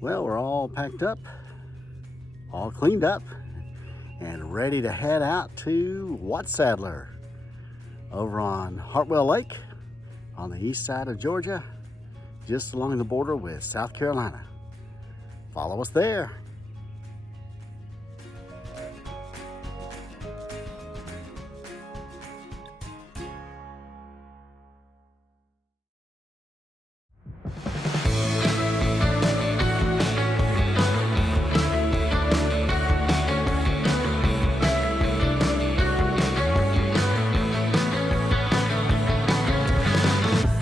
Well, we're all packed up, all cleaned up, and ready to head out to Watsadler over on Hartwell Lake on the east side of Georgia, just along the border with South Carolina. Follow us there.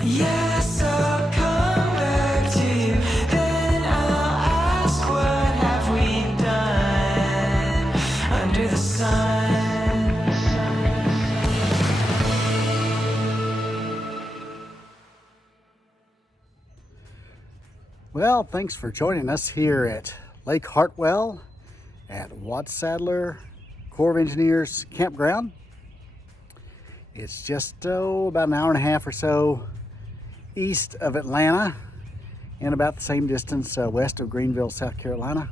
Yes, I'll come back to you. Then I'll ask, what have we done under the sun? Well, thanks for joining us here at Lake Hartwell at Watsadler Corps of Engineers Campground. It's just about an hour and a half or so east of Atlanta and about the same distance west of Greenville, South Carolina,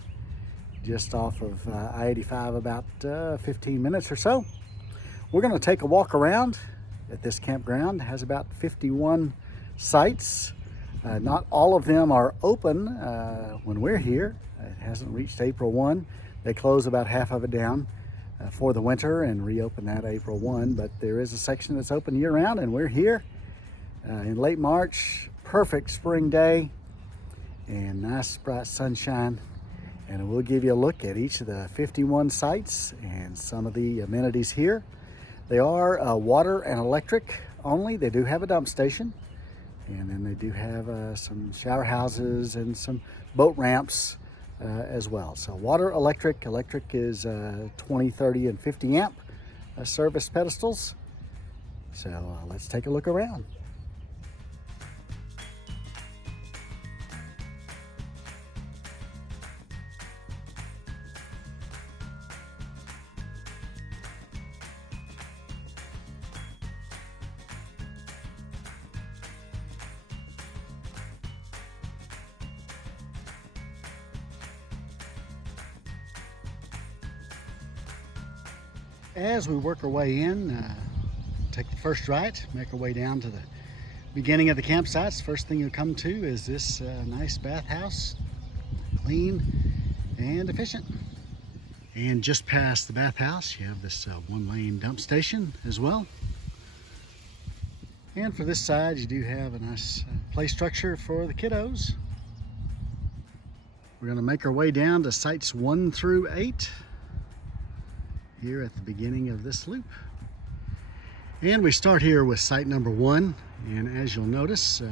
just off of I-85, about 15 minutes or so. We're going to take a walk around at this campground. It has about 51 sites. Not all of them are open when we're here. It hasn't reached April 1. They close about half of it down for the winter and reopen that April 1, but there is a section that's open year-round, and we're here in late March. Perfect spring day and nice bright sunshine, and we'll give you a look at each of the 51 sites and some of the amenities here. They are water and electric only. They do have a dump station, and then they do have some shower houses and some boat ramps as well. So water, electric is 20, 30, and 50 amp service pedestals. So let's take a look around. As we work our way in, take the first right, make our way down to the beginning of the campsites. First thing you'll come to is this nice bathhouse, clean and efficient. And just past the bathhouse, you have this one-lane dump station as well. And for this side, you do have a nice play structure for the kiddos. We're going to make our way down to sites 1 through 8. Here at the beginning of this loop. And we start here with site number 1, and as you'll notice,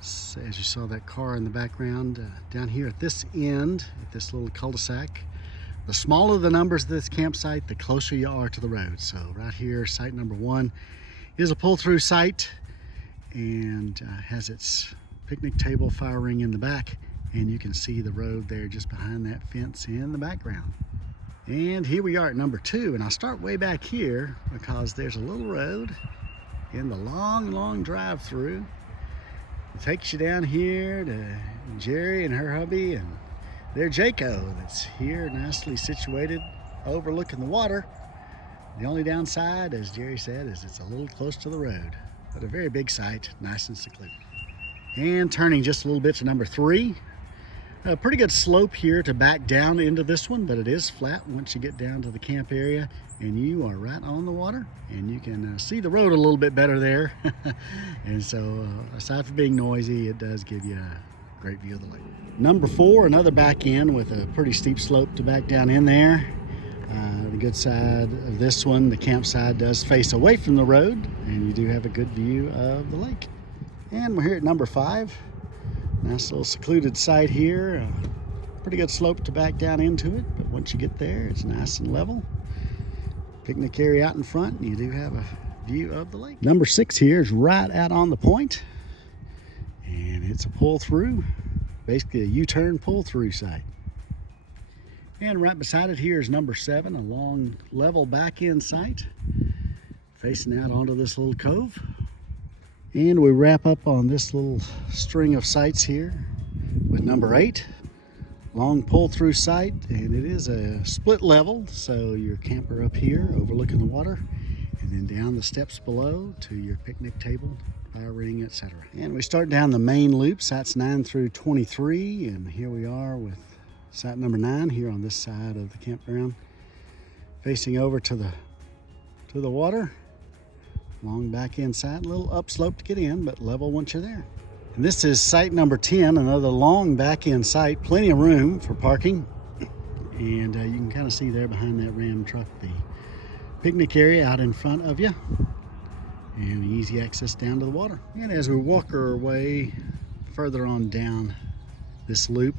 as you saw that car in the background, down here at this end, at this little cul-de-sac, the smaller the numbers of this campsite, the closer you are to the road. So right here, site number 1 is a pull-through site and has its picnic table, fire ring in the back, and you can see the road there just behind that fence in the background. And here we are at number 2, and I'll start way back here because there's a little road in the long drive-through. It takes you down here to Jerry and her hubby and their Jayco that's here nicely situated overlooking the water. The only downside, as Jerry said, is it's a little close to the road, but a very big site, nice and secluded. And turning just a little bit to number 3. A pretty good slope here to back down into this one, but it is flat once you get down to the camp area, and you are right on the water, and you can see the road a little bit better there. And so aside from being noisy, it does give you a great view of the lake. Number 4, another back end with a pretty steep slope to back down in there. The good side of this one, the campsite does face away from the road, and you do have a good view of the lake. And we're here at number 5. Nice little secluded site here. Pretty good slope to back down into it, but once you get there, it's nice and level. Picnic area out in front, and you do have a view of the lake. Number 6 here is right out on the point, and it's a pull-through, basically a U-turn pull-through site. And right beside it here is number 7, a long level back-end site facing out onto this little cove. And we wrap up on this little string of sites here with number 8. long pull-through site, and it is a split level, so your camper up here overlooking the water, and then down the steps below to your picnic table, fire ring, etc. And we start down the main loop, sites 9 through 23, and here we are with site number 9 here on this side of the campground, facing over to the water. Long back end side, a little upslope to get in, but level once you're there. And this is site number 10, another long back end site, plenty of room for parking. And you can kind of see there behind that Ram truck the picnic area out in front of you, and easy access down to the water. And as we walk our way further on down this loop,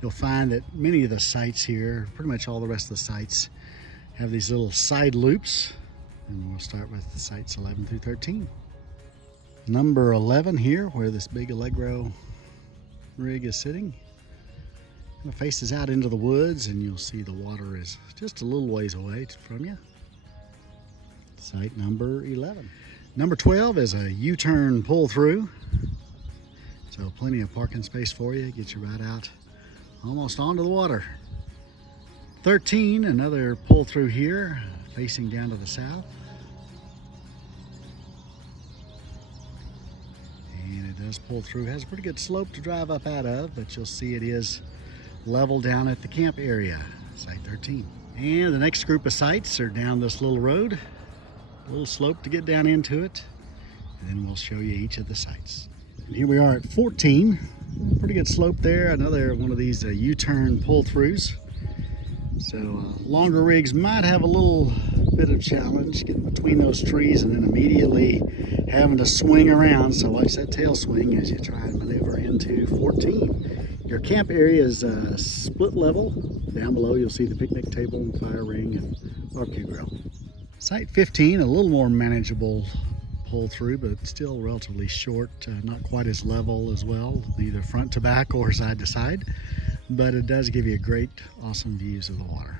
you'll find that many of the sites here, pretty much all the rest of the sites, have these little side loops. And we'll start with sites 11 through 13. Number 11 here, where this big Allegro rig is sitting, it faces out into the woods, and you'll see the water is just a little ways away from you. Site number 11. Number 12 is a U-turn pull-through, so plenty of parking space for you. Get you right out almost onto the water. 13, another pull-through here, facing down to the south. And it does pull through, has a pretty good slope to drive up out of, but you'll see it is level down at the camp area, site 13. And the next group of sites are down this little road, a little slope to get down into it, and then we'll show you each of the sites. And here we are at 14, pretty good slope there, another one of these U-turn pull-throughs. So longer rigs might have a little bit of challenge getting between those trees and then immediately having to swing around. So watch that tail swing as you try and maneuver into 14. Your camp area is split level. Down below you'll see the picnic table and fire ring and barbecue grill. Site 15, a little more manageable pull through, but still relatively short, not quite as level as well, neither front to back or side to side. But it does give you great, awesome views of the water.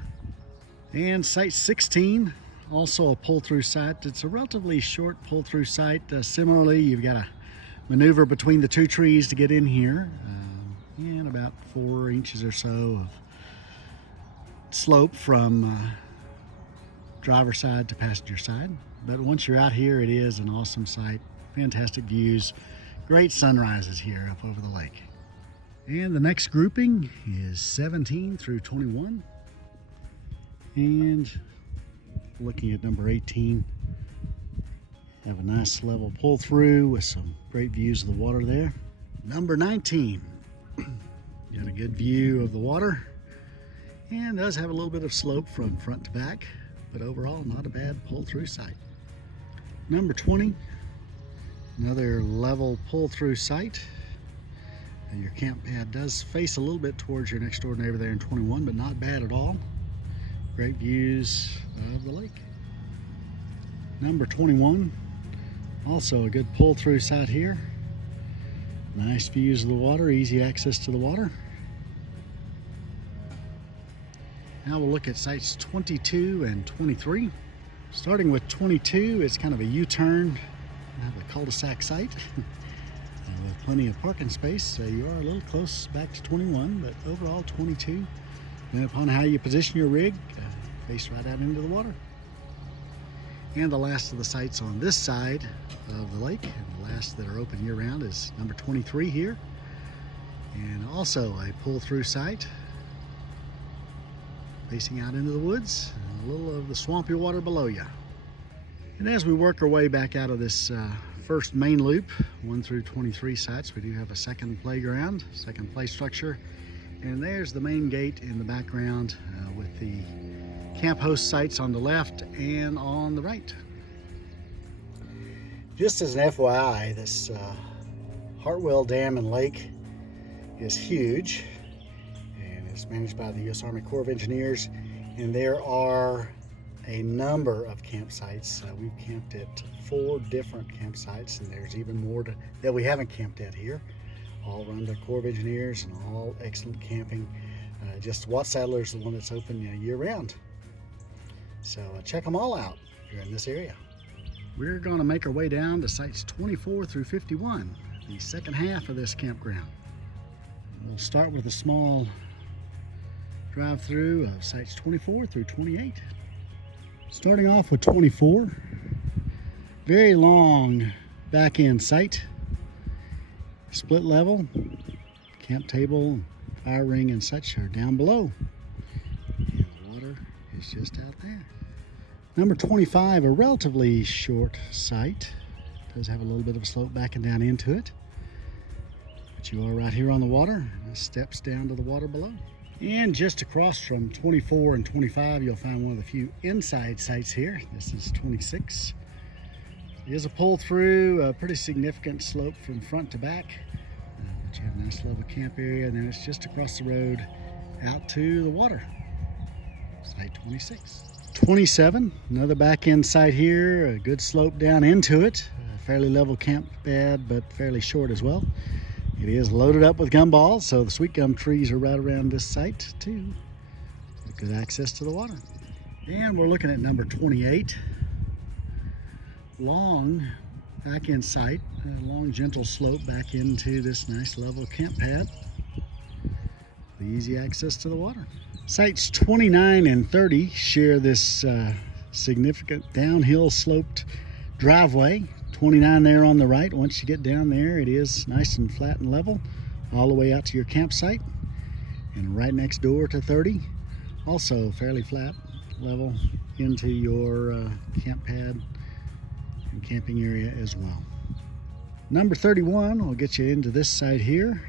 And site 16, also a pull-through site. It's a relatively short pull-through site. Similarly, you've got to maneuver between the two trees to get in here, and about 4 inches or so of slope from driver's side to passenger side. But once you're out here, it is an awesome site. Fantastic views, great sunrises here up over the lake. And the next grouping is 17 through 21. And looking at number 18, have a nice level pull through with some great views of the water there. Number 19, got a good view of the water and does have a little bit of slope from front to back, but overall not a bad pull through site. Number 20, another level pull through site. Your camp pad does face a little bit towards your next door neighbor there in 21, but not bad at all. Great views of the lake. Number 21, also a good pull-through site here. Nice views of the water, easy access to the water. Now we'll look at sites 22 and 23. Starting with 22, it's kind of a U-turn, have a cul-de-sac site. With plenty of parking space, so you are a little close back to 21, but overall 22. And upon how you position your rig, face right out into the water. And the last of the sites on this side of the lake, and the last that are open year-round, is number 23 here. And also a pull-through site, facing out into the woods, and a little of the swampy water below you. And as we work our way back out of this first main loop, 1 through 23 sites, we do have a second playground, second play structure, and there's the main gate in the background with the camp host sites on the left and on the right. Just as an FYI, this Hartwell Dam and Lake is huge, and it's managed by the U.S. Army Corps of Engineers, and there are a number of campsites. We've camped at 4 different campsites, and there's even more that we haven't camped at here. All run by Corps of Engineers and all excellent camping. Just Watsadler is the one that's open year-round. So check them all out if you're in this area. We're going to make our way down to sites 24 through 51, the second half of this campground. We'll start with a small drive through of sites 24 through 28. Starting off with 24, very long back end site, split level, camp table, fire ring and such are down below. And the water is just out there. Number 25, a relatively short site. Does have a little bit of a slope backing down into it. But you are right here on the water. Steps down to the water below. And just across from 24 and 25, you'll find one of the few inside sites here. This is 26. It is a pull through, a pretty significant slope from front to back. But you have a nice level camp area, and then it's just across the road out to the water. Site 26. 27, another back end site here, a good slope down into it. A fairly level camp bed, but fairly short as well. It is loaded up with gumballs, so the sweet gum trees are right around this site too. Good access to the water. And we're looking at number 28. Long back end site, a long gentle slope back into this nice level camp pad. With easy access to the water. Sites 29 and 30 share this significant downhill sloped driveway. 29 there on the right. Once you get down there, it is nice and flat and level all the way out to your campsite. And right next door to 30, also fairly flat, level into your camp pad and camping area as well. Number 31 will get you into this site here.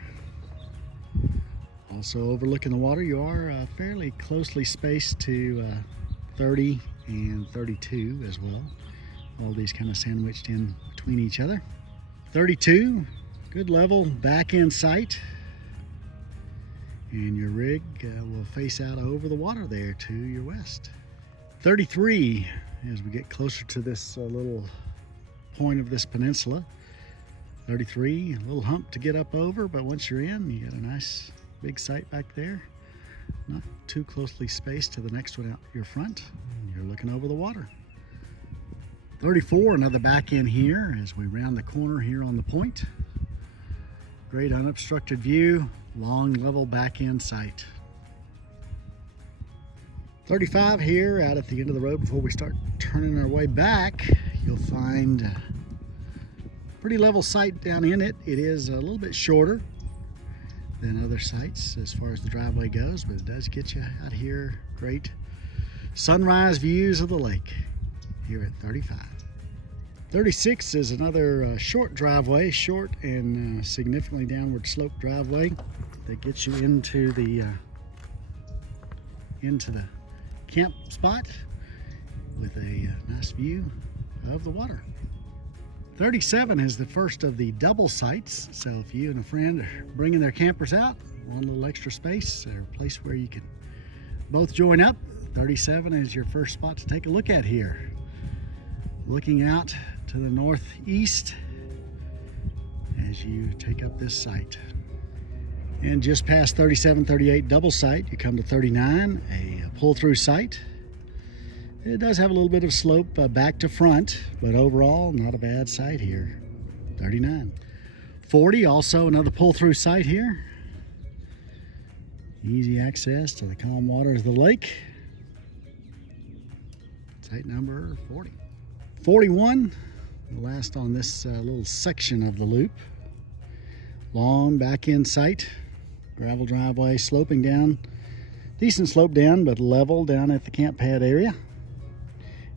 Also overlooking the water, you are fairly closely spaced to 30 and 32 as well. All these kind of sandwiched in between each other. 32, good level back end site. And your rig will face out over the water there to your west. 33, as we get closer to this little point of this peninsula. 33, a little hump to get up over, but once you're in, you got a nice big site back there. Not too closely spaced to the next one out your front. You're looking over the water. 34, another back end here as we round the corner here on the point. Great unobstructed view, long level back end site. 35 here out at the end of the road before we start turning our way back, you'll find a pretty level site down in it. It is a little bit shorter than other sites as far as the driveway goes, but it does get you out here. Great sunrise views of the lake here at 35. 36 is another short driveway, short and significantly downward sloped driveway that gets you into the camp spot with a nice view of the water. 37 is the first of the double sites, so if you and a friend are bringing their campers out, want a little extra space or a place where you can both join up, 37 is your first spot to take a look at here. Looking out to the northeast as you take up this site. And just past 37, 38 double site, you come to 39, a pull-through site. It does have a little bit of slope back to front, but overall, not a bad site here. 39. 40, also another pull-through site here. Easy access to the calm waters of the lake. Site number 40. 41, the last on this little section of the loop. Long back end site, gravel driveway sloping down. Decent slope down, but level down at the camp pad area.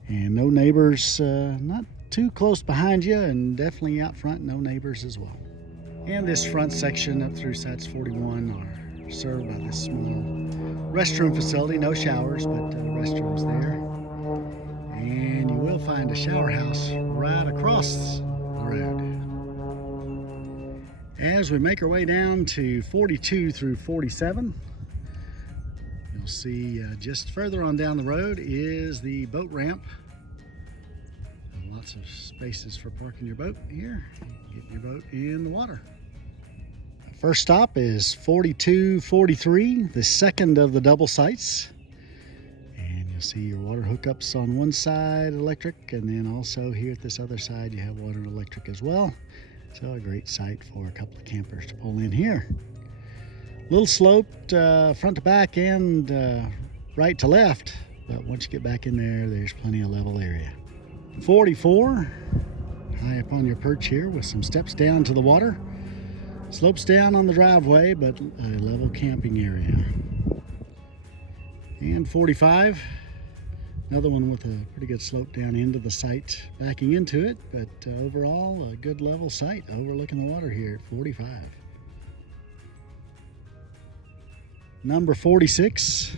And no neighbors, not too close behind you, and definitely out front, no neighbors as well. And this front section up through sites 41 are served by this small restroom facility. No showers, but restrooms there. And you will find a shower house right across the road. As we make our way down to 42 through 47, you'll see just further on down the road is the boat ramp. Lots of spaces for parking your boat here, getting your boat in the water. First stop is 4243, the second of the double sites. And you'll see your water hookups on one side, electric, and then also here at this other side you have water and electric as well. So a great site for a couple of campers to pull in here. little sloped front to back and right to left, but once you get back in there, there's plenty of level area. 44, high up on your perch here with some steps down to the water. Slopes down on the driveway, but a level camping area. And 45, another one with a pretty good slope down into the site, backing into it, but overall a good level site overlooking the water here at 45. Number 46,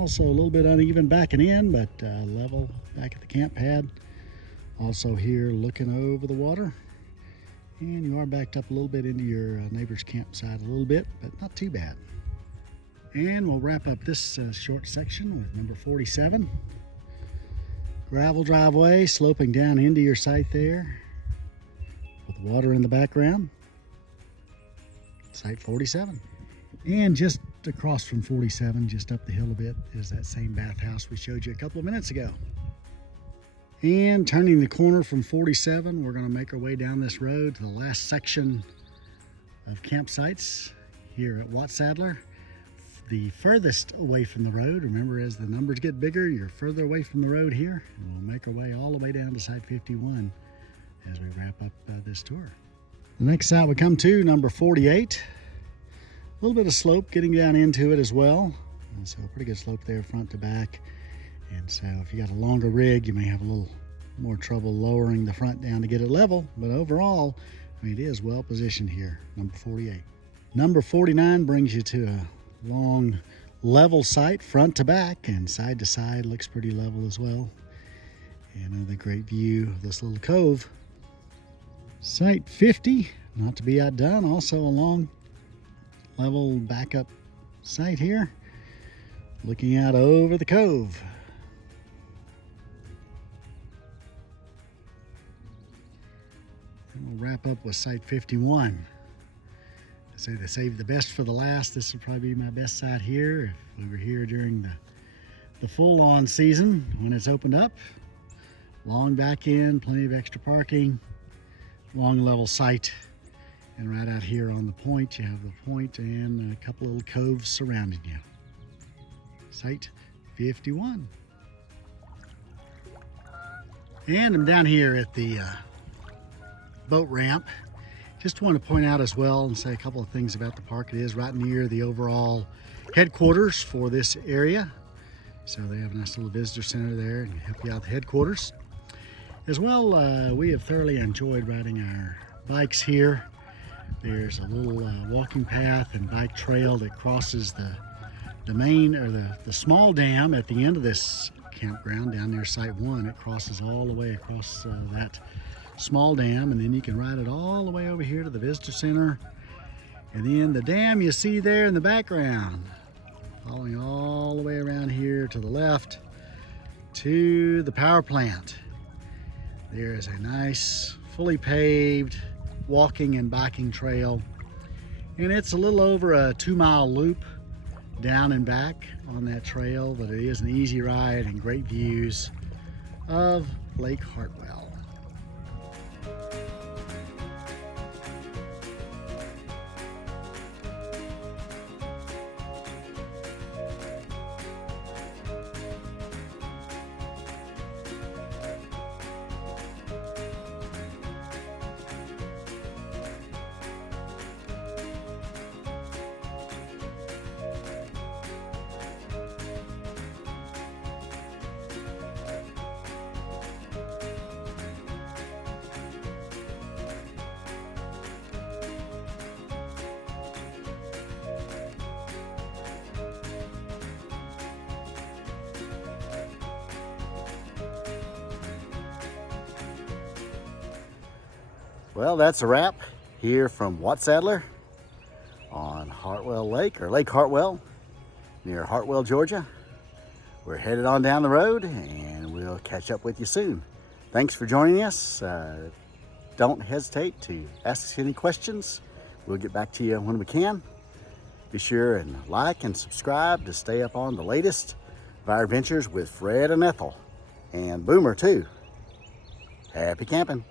also a little bit uneven backing in, but level back at the camp pad. Also here looking over the water. And you are backed up a little bit into your neighbor's campsite a little bit, but not too bad. And we'll wrap up this short section with number 47. Gravel driveway sloping down into your site there with water in the background. Site 47. And just across from 47, just up the hill a bit, is that same bathhouse we showed you a couple of minutes ago. And turning the corner from 47, we're going to make our way down this road to the last section of campsites here at Watsadler. The furthest away from the road, remember as the numbers get bigger, you're further away from the road here. And we'll make our way all the way down to site 51 as we wrap up this tour. The next site we come to, number 48. A little bit of slope getting down into it as well. And so pretty good slope there front to back. And so if you got a longer rig, you may have a little more trouble lowering the front down to get it level. But overall, I mean, it is well positioned here, number 48. Number 49 brings you to a long level site front to back and side to side. Looks pretty level as well. And another great view of this little cove. Site 50, not to be outdone, also a long level backup site here. Looking out over the cove. And we'll wrap up with site 51. I say they saved the best for the last. This will probably be my best site here if we were here during the full-on season when it's opened up. Long back end, plenty of extra parking, long level site. And right out here on the point, you have the point and a couple little coves surrounding you. Site 51. And I'm down here at the boat ramp. Just want to point out as well and say a couple of things about the park. It is right near the overall headquarters for this area. So they have a nice little visitor center there and help you out the headquarters. As well, we have thoroughly enjoyed riding our bikes here. There's a little walking path and bike trail that crosses the main or the small dam at the end of this campground down near site 1. It crosses all the way across that small dam, and then you can ride it all the way over here to the visitor center. And then the dam you see there in the background, following all the way around here to the left to the power plant. There is a nice fully paved walking and biking trail, and it's a little over a 2-mile loop down and back on that trail, but it is an easy ride and great views of Lake Hartwell. Well, that's a wrap here from Watsadler on Hartwell Lake, or Lake Hartwell, near Hartwell, Georgia. We're headed on down the road and we'll catch up with you soon. Thanks for joining us. Don't hesitate to ask us any questions. We'll get back to you when we can. Be sure and like and subscribe to stay up on the latest of our adventures with Fred and Ethel, and Boomer too. Happy camping.